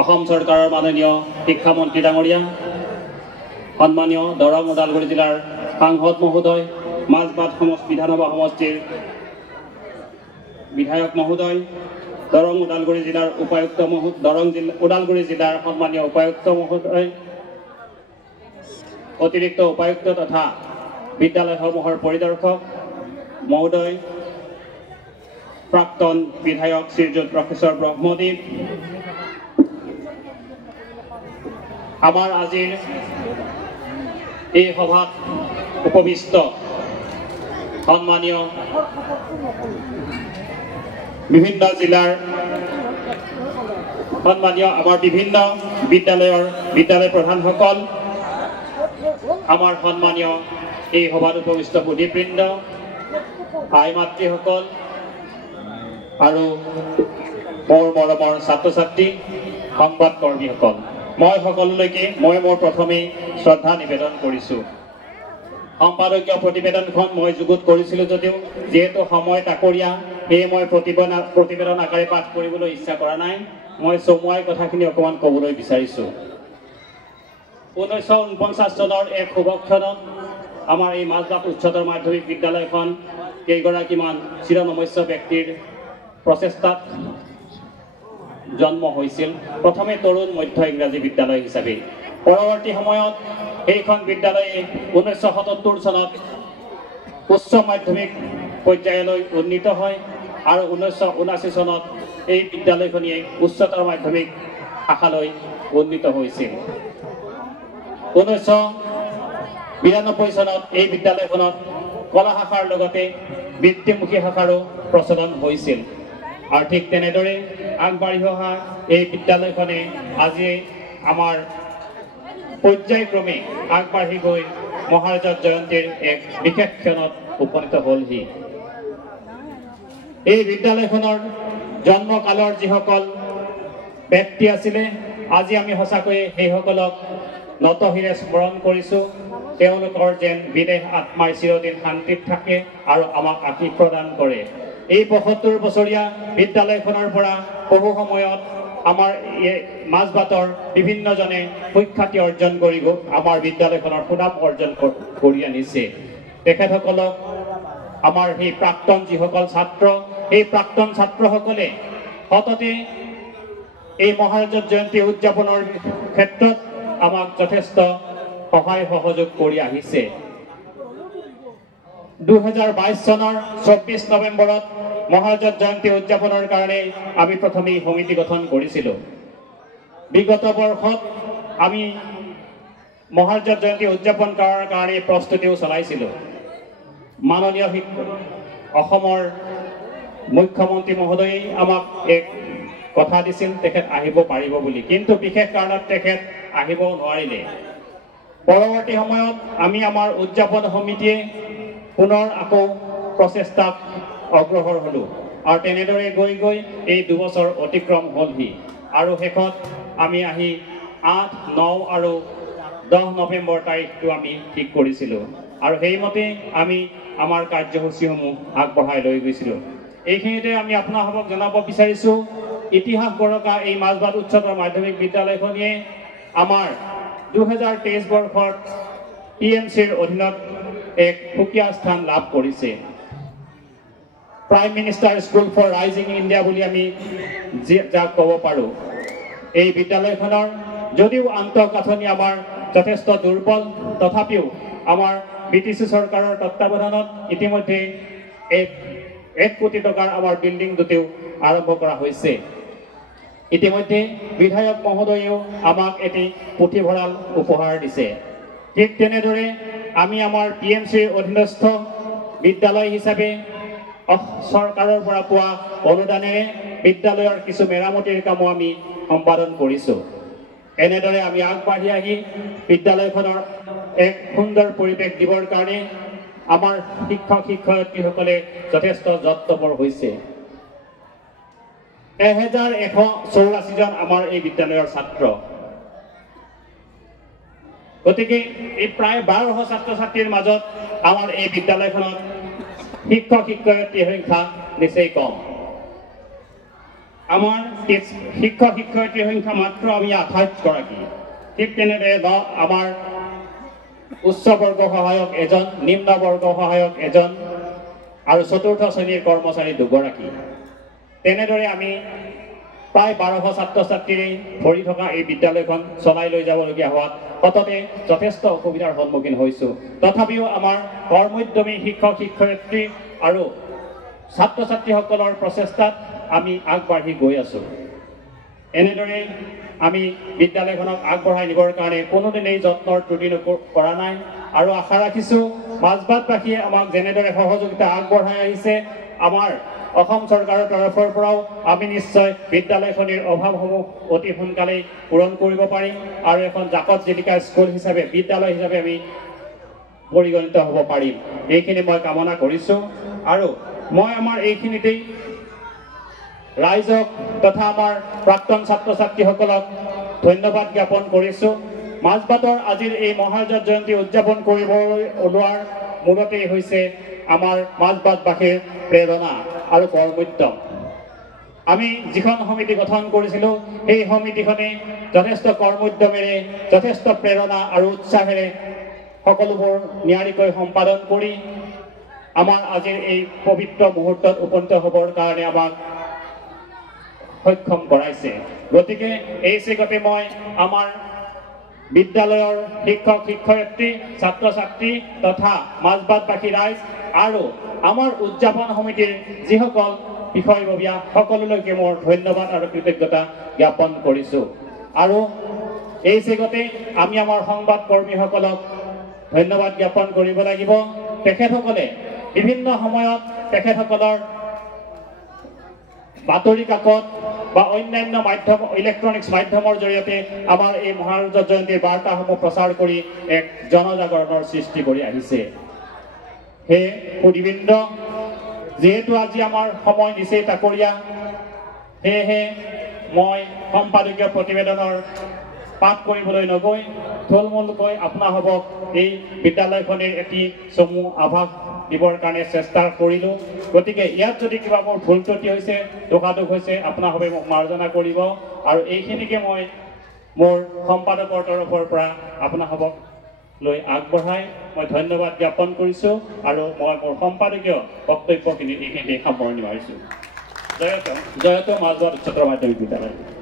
অসম চৰকাৰৰ মাননীয় শিক্ষামন্ত্ৰী ডাঙৰীয়া, সন্মানীয় দৰং ওদালগুৰি জিলাৰ সাংসদ মহোদয়, মাজবাট বিধানসভা সমষ্টিৰ বিধায়ক মহোদয়, দৰং ওদালগুৰি জিলাৰ উপায়ুক্ত ওদালগুৰি জিলাৰ সন্মানীয় উপায়ুক্ত মহোদয়, অতিৰিক্ত উপায়ুক্ত তথা বিদ্যালয়সমূহৰ পৰিদৰ্শক মহোদয়, প্ৰাক্তন বিধায়ক শ্ৰীযুত প্ৰফেসৰ ব্ৰহ্মদ্বীপ, আমাৰ আজিৰ এই সভাত উপবিষ্ট সন্মানীয় বিভিন্ন জিলাৰ সন্মানীয় আমাৰ বিভিন্ন বিদ্যালয় প্ৰধানসকল, আমাৰ সন্মানীয় এই সভাত উপবিষ্ট সুধীবৃন্দ, আই মাতৃসকল আৰু মোৰ মৰমৰ ছাত্ৰ ছাত্ৰী, সংবাদ কৰ্মীসকল, মই সকলোলৈকে মোৰ প্ৰথমেই শ্ৰদ্ধা নিবেদন কৰিছোঁ। সম্পাদকীয় প্ৰতিবেদনখন মই যুগুত কৰিছিলোঁ যদিও যেহেতু সময় তাকৰীয়া, সেয়ে মই প্ৰতিবেদন আকাৰে পাঠ কৰিবলৈ ইচ্ছা কৰা নাই। মই চমুৱাই কথাখিনি অকণমান ক'বলৈ বিচাৰিছোঁ। 1949 চনৰ এক শুভক্ষণত আমাৰ এই মাজবাট উচ্চতৰ মাধ্যমিক বিদ্যালয়খন কেইগৰাকীমান চিৰনমস্য ব্যক্তিৰ প্ৰচেষ্টাত জন্ম হৈছিল। প্ৰথমে তৰুণ মধ্য ইংৰাজী বিদ্যালয় হিচাপে, পৰৱৰ্তী সময়ত সেইখন বিদ্যালয়ে 1977 চনত উচ্চ মাধ্যমিক পৰ্যায়লৈ উন্নীত হয় আৰু 1979 চনত এই বিদ্যালয়খনিয়ে উচ্চতৰ মাধ্যমিক শাখালৈ উন্নীত হৈছিল। 1992 চনত এই বিদ্যালয়খনত কলা শাখাৰ লগতে বৃত্তিমুখী শাখাৰো প্ৰচলন হৈছিল। আৰু ঠিক তেনেদৰে আগবাঢ়ি অহা এই বিদ্যালয়খনে আজি আমাৰ পৰ্যায়ক্ৰমে আগবাঢ়ি গৈ মহাৰাজা জয়ন্তীৰ এক বিশেষ ক্ষণত উপনীত হ'লহি। এই বিদ্যালয়খনৰ জন্মকালৰ যিসকল ব্যক্তি আছিলে, আজি আমি সঁচাকৈয়ে সেইসকলক নতশিৰে স্মৰণ কৰিছোঁ। তেওঁলোকৰ যেন বিদেহ আত্মাই চিৰদিন শান্তিত থাকে আৰু আমাক আশীষ প্ৰদান কৰে। এই ৭৫ বছৰীয়া বিদ্যালয়খনৰ পৰা বহু সময়ত আমাৰ মাজবাটৰ বিভিন্নজনে সুখ্যাতি অৰ্জন কৰি আমাৰ বিদ্যালয়খনৰ সুনাম অৰ্জন কৰি আনিছে। তেখেতসকলক আমাৰ সেই প্ৰাক্তন যিসকল ছাত্ৰ, সেই প্ৰাক্তন ছাত্ৰসকলে সততে এই মহাৰাজা জয়ন্তী উদযাপনৰ ক্ষেত্ৰত আমাক যথেষ্ট সহায় সহযোগ কৰি আহিছে। 2022 চনৰ 24 নৱেম্বৰত মহাৰাজা জয়ন্তী উদযাপনৰ কাৰণে আমি প্ৰথমেই সমিতি গঠন কৰিছিলোঁ। বিগত বৰ্ষত আমি মহাৰাজা জয়ন্তী উদযাপন কৰাৰ কাৰণে প্ৰস্তুতিও চলাইছিলোঁ। মাননীয় অসমৰ মুখ্যমন্ত্ৰী মহোদয়ে আমাক এক কথা দিছিল তেখেত আহিব পাৰিব বুলি, কিন্তু বিশেষ কাৰণত তেখেত আহিব নোৱাৰিলে। পৰৱৰ্তী সময়ত আমি আমাৰ উদযাপন সমিতিয়ে পুনৰ আকৌ প্ৰচেষ্টাত অগ্ৰসৰ হ'লোঁ আৰু তেনেদৰে গৈ গৈ এই 2 বছৰ অতিক্ৰম হ'লহি আৰু শেষত আমি আহি 8, 9 আৰু 10 নৱেম্বৰ তাৰিখটো আমি ঠিক কৰিছিলোঁ আৰু সেইমতে আমি আমাৰ কাৰ্যসূচীসমূহ আগবঢ়াই লৈ গৈছিলোঁ। এইখিনিতে আমি আপোনালোকক জনাব বিচাৰিছোঁ, ইতিহাস গঢ়কা এই মাজবাট উচ্চতৰ মাধ্যমিক বিদ্যালয়খনিয়ে আমাৰ 2023 বৰ্ষত TMCৰ অধীনত এক সুকীয়া স্থান লাভ কৰিছে। Prime minister school for rising India বুলি আমি যাক ক'ব পাৰোঁ। এই বিদ্যালয়খনৰ যদিও আন্তঃগাঁথনি আমাৰ যথেষ্ট দুৰ্বল, তথাপিও আমাৰ BTC চৰকাৰৰ তত্বাৱধানত ইতিমধ্যে 1 কোটি টকাৰ আমাৰ বিল্ডিং দুটিও আৰম্ভ কৰা হৈছে। ইতিমধ্যে বিধায়ক মহোদয়েও আমাক এটি পুথিভঁৰাল উপহাৰ দিছে। ঠিক তেনেদৰে আমি আমাৰ TMCৰ অধীনস্থ বিদ্যালয় হিচাপে চৰকাৰৰ পৰা পোৱা অনুদানেৰে বিদ্যালয়ৰ কিছু মেৰামতিৰ কামো আমি সম্পাদন কৰিছোঁ। এনেদৰে আমি আগবাঢ়ি আহি বিদ্যালয়খনৰ এক সুন্দৰ পৰিৱেশ দিবৰ কাৰণে আমাৰ শিক্ষক শিক্ষয়িত্ৰীসকলে যথেষ্ট যত্নপৰ হৈছে। 1184 জন আমাৰ এই বিদ্যালয়ৰ ছাত্ৰ। গতিকে এই প্ৰায় 1200 ছাত্ৰ ছাত্ৰীৰ মাজত আমাৰ এই বিদ্যালয়খনত শিক্ষক শিক্ষয়িত্ৰীৰ সংখ্যা নিচেই কম। আমাৰ শিক্ষক শিক্ষয়িত্ৰীৰ সংখ্যা মাত্ৰ আমি 28 গৰাকী ঠিক তেনেদৰে আমাৰ উচ্চ বৰ্গ সহায়ক এজন নিম্ন বৰ্গ সহায়ক এজন আৰু চতুৰ্থ শ্ৰেণীৰ কৰ্মচাৰী 2 গৰাকী তেনেদৰে আমি প্ৰায় 1200 ছাত্ৰ ছাত্ৰীৰে ভৰি থকা এই বিদ্যালয়খন চলাই লৈ যাবলগীয়া হোৱাত সততে যথেষ্ট অসুবিধাৰ সন্মুখীন হৈছোঁ তথাপিও আমাৰ কৰ্মোদ্যমী শিক্ষক শিক্ষয়িত্ৰী আৰু ছাত্ৰ ছাত্ৰীসকলৰ প্ৰচেষ্টাত আমি আগবাঢ়ি গৈ আছোঁ এনেদৰে আমি বিদ্যালয়খনক আগবঢ়াই নিবৰ কাৰণে কোনোদিনেই যত্নৰ ত্ৰুটি কৰা নাই আৰু আশা ৰাখিছোঁ মাজবাটবাসীয়ে আমাক যেনেদৰে সহযোগিতা আগবঢ়াই আহিছে আমাৰ অসম চৰকাৰৰ তৰফৰ পৰাও আমি নিশ্চয় বিদ্যালয়খনিৰ অভাৱসমূহ অতি সোনকালেই পূৰণ কৰিব পাৰিম আৰু এখন জাকত জিলিকা স্কুল হিচাপে বিদ্যালয় হিচাপে আমি পৰিগণিত হ'ব পাৰিম এইখিনি মই কামনা কৰিছোঁ আৰু মই আমাৰ এইখিনিতেই ৰাইজক তথা আমাৰ প্ৰাক্তন ছাত্ৰ ছাত্ৰীসকলক ধন্যবাদ জ্ঞাপন কৰিছোঁ মাজবাটৰ আজিৰ এই মহাৰাজৰ জয়ন্তী উদযাপন কৰিবলৈ ওলোৱাৰ মূলতেই হৈছে আমাৰ মাজবাটবাসীৰ প্ৰেৰণা আৰু কৰ্মোদ্যম আমি যিখন সমিতি গঠন কৰিছিলোঁ সেই সমিতিখনে যথেষ্ট কৰ্মোদ্যমেৰে যথেষ্ট প্ৰেৰণা আৰু উৎসাহেৰে সকলোবোৰ নিয়াৰিকৈ সম্পাদন কৰি আমাৰ আজিৰ এই পবিত্ৰ মুহূৰ্তত উপনীত হ'বৰ কাৰণে আমাক সক্ষম কৰাইছে গতিকে এই চেগতে মই আমাৰ বিদ্যালয়ৰ শিক্ষক শিক্ষয়িত্ৰী ছাত্ৰ ছাত্ৰী তথা মাজবাটবাসী ৰাইজ আৰু আমাৰ উদযাপন সমিতিৰ যিসকল বিষয়ববীয়া সকলোলৈকে মোৰ ধন্যবাদ আৰু কৃতজ্ঞতা জ্ঞাপন কৰিছোঁ আৰু এই চেগতে আমি আমাৰ সংবাদ কৰ্মীসকলক ধন্যবাদ জ্ঞাপন কৰিব লাগিব তেখেতসকলে বিভিন্ন সময়ত তেখেতসকলৰ বাতৰি কাকত বা অন্যান্য মাধ্যম ইলেক্ট্ৰনিক্স মাধ্যমৰ জৰিয়তে আমাৰ এই মহাৰাজৰ জয়ন্তীৰ বাৰ্তাসমূহ প্ৰচাৰ কৰি এক জনজাগৰণৰ সৃষ্টি কৰি আহিছে হে সুধীবৃন্দ যেহেতু আজি আমাৰ সময় নিচেই তাকৰীয়া সেয়েহে মই সম্পাদকীয় প্ৰতিবেদনৰ পাঠ কৰিবলৈ নগৈ থুলমূলকৈ আপোনালোকক এই বিদ্যালয়খনিৰ এটি চমু আভাস দিবৰ কাৰণে চেষ্টা কৰিলোঁ গতিকে ইয়াত যদি কিবা মোৰ ভুল ত্ৰুটি হৈছে দোষাদোষ হৈছে আপোনালোকে মোক মাৰ্জনা কৰিব আৰু এইখিনিকে মই মোৰ সম্পাদকৰ তৰফৰ পৰা আপোনালোকক লৈ আগবঢ়াই মই ধন্যবাদ জ্ঞাপন কৰিছোঁ আৰু মই মোৰ সম্পাদকীয় বক্তব্যখিনি এইখিনিতে সামৰণি মাৰিছোঁ জয়ত মাজবাট উচ্চতৰ মাধ্যমিক বিদ্যালয়